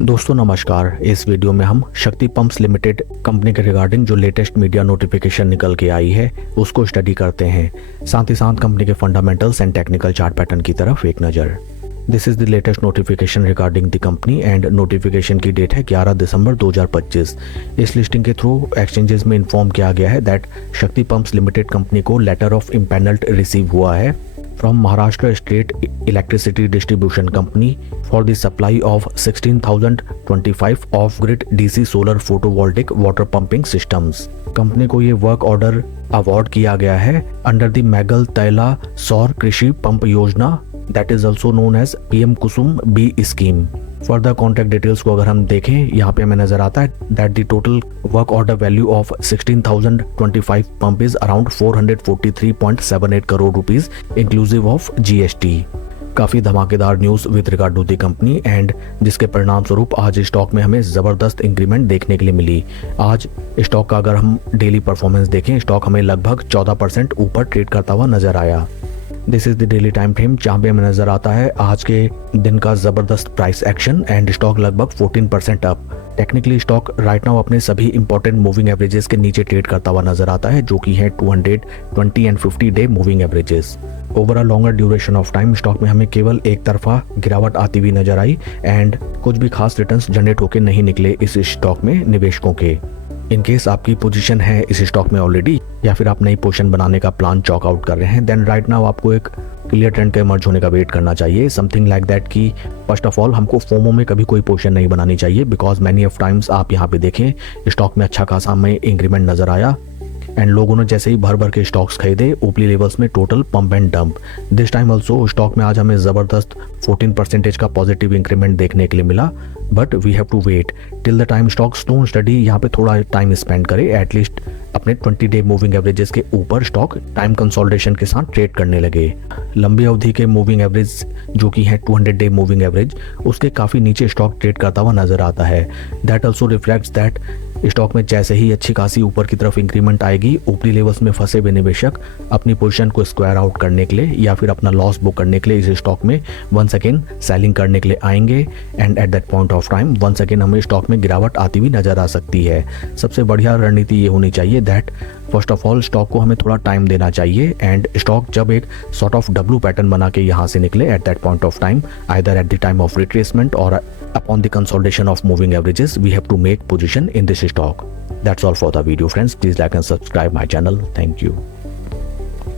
दोस्तों नमस्कार। इस वीडियो में हम शक्ति पंप्स लिमिटेड कंपनी के रिगार्डिंग जो लेटेस्ट मीडिया नोटिफिकेशन निकल के आई है उसको स्टडी करते हैं, साथ ही साथ कंपनी के fundamentals and technical chart pattern की तरफ एक नज़र। This is the latest notification regarding the company and notification की डेट है 11 दिसंबर 2025। इस लिस्टिंग के थ्रू एक्सचेंजेस में इन्फॉर्म किया गया है दैट शक्ति पंप्स लिमिटेड कंपनी को लेटर ऑफ इम्पैनल्ड रिसीव हुआ है from Maharashtra State Electricity Distribution Company for the supply of 16,025 off-grid DC solar photovoltaic water pumping systems। Company को ये वर्क ऑर्डर अवार्ड किया गया है अंडर द मैगल तैला सौर कृषि पंप योजना that is also known as PM Kusum B scheme. Further contact details को अगर हम देखें, यहाँ पे हमें नजर आता है that the total work order value of 16,025 pump is around 443.78 crore rupees inclusive of GST। काफ़ी धमाकेदार news with regard to the company and जिसके परिणाम स्वरूप आज स्टॉक में हमें ज़बरदस्त इंक्रीमेंट देखने के लिए मिली। आज स्टॉक का अगर हम डेली परफॉर्मेंस देखें, स्टॉक हमें लगभग 14% ऊपर ट्रेड करता हुआ नजर आया। This is the daily time frame जहाँ पे हमें नजर आता है आज के दिन का जबरदस्त प्राइस एक्शन एंड स्टॉक लगभग 14% up. Technically stock right now अपने सभी इंपॉर्टेंट मूविंग एवरेजेस के नीचे ट्रेड करता हुआ नजर आता है, जो कि है 200, 20 and 50 day moving averages. Over a longer duration of time stock में हमें केवल एक तरफा गिरावट आती हुई नजर आई एंड कुछ भी खास रिटर्न्स जनरेट होकर नहीं निकले इस स्टॉक में निवेशकों के। इन केस आपकी पोजीशन है इस स्टॉक में ऑलरेडी या फिर आप नई पोजीशन बनाने का प्लान चॉक आउट कर रहे हैं, देन राइट नाउ आपको एक क्लियर ट्रेंड के इमर्ज होने का वेट करना चाहिए। समथिंग लाइक दैट कि फर्स्ट ऑफ ऑल हमको फोमो में कभी कोई पोजीशन नहीं बनानी चाहिए, बिकॉज मैनी ऑफ टाइम्स आप यहाँ पे देखें स्टॉक में अच्छा खासा हमें इंक्रीमेंट नजर आया एंड लोगों ने जैसे ही भर भर के स्टॉक्स खरीदे ओपली लेवल्स में total pump and dump. This time also stock में आज हमें ज़बरदस्त 14% का पॉजिटिव इंक्रीमेंट देखने के लिए मिला, but we have to wait till the time stocks don't study. यहाँ पे थोड़ा टाइम स्पेंड करें, एटलीस्ट अपने 20 डे मूविंग एवरेजेस के ऊपर स्टॉक टाइम कंसोलिडेशन के साथ ट्रेड करने लगे। लंबी अवधि के मूविंग एवरेज जो कि है 200 डे मूविंग एवरेज, उसके काफ़ी नीचे स्टॉक ट्रेड करता हुआ नजर आता है। That also reflects that stock में जैसे ही अच्छी खासी ऊपर की तरफ इंक्रीमेंट आएगी, ऊपरी लेवल्स में फंसे हुए निवेशक अपनी पोजीशन को स्क्वायर आउट करने के लिए या फिर अपना लॉस बुक करने के लिए इस स्टॉक में वंस अगेन सेलिंग करने के लिए आएंगे and at that point of time once again हमें स्टॉक में गिरावट आती हुई नजर आ सकती है। सबसे बढ़िया रणनीति ये होनी चाहिए that first of all stock को हमें थोड़ा टाइम देना चाहिए एंड स्टॉक जब एक सॉर्ट ऑफ डब्ल्यू पैटर्न बना के यहाँ से निकले eight that point of time either at the time of retracement और upon the consolidation of moving averages, we have to make position in this stock. That's all for the video, friends. Please like and subscribe my channel. Thank you.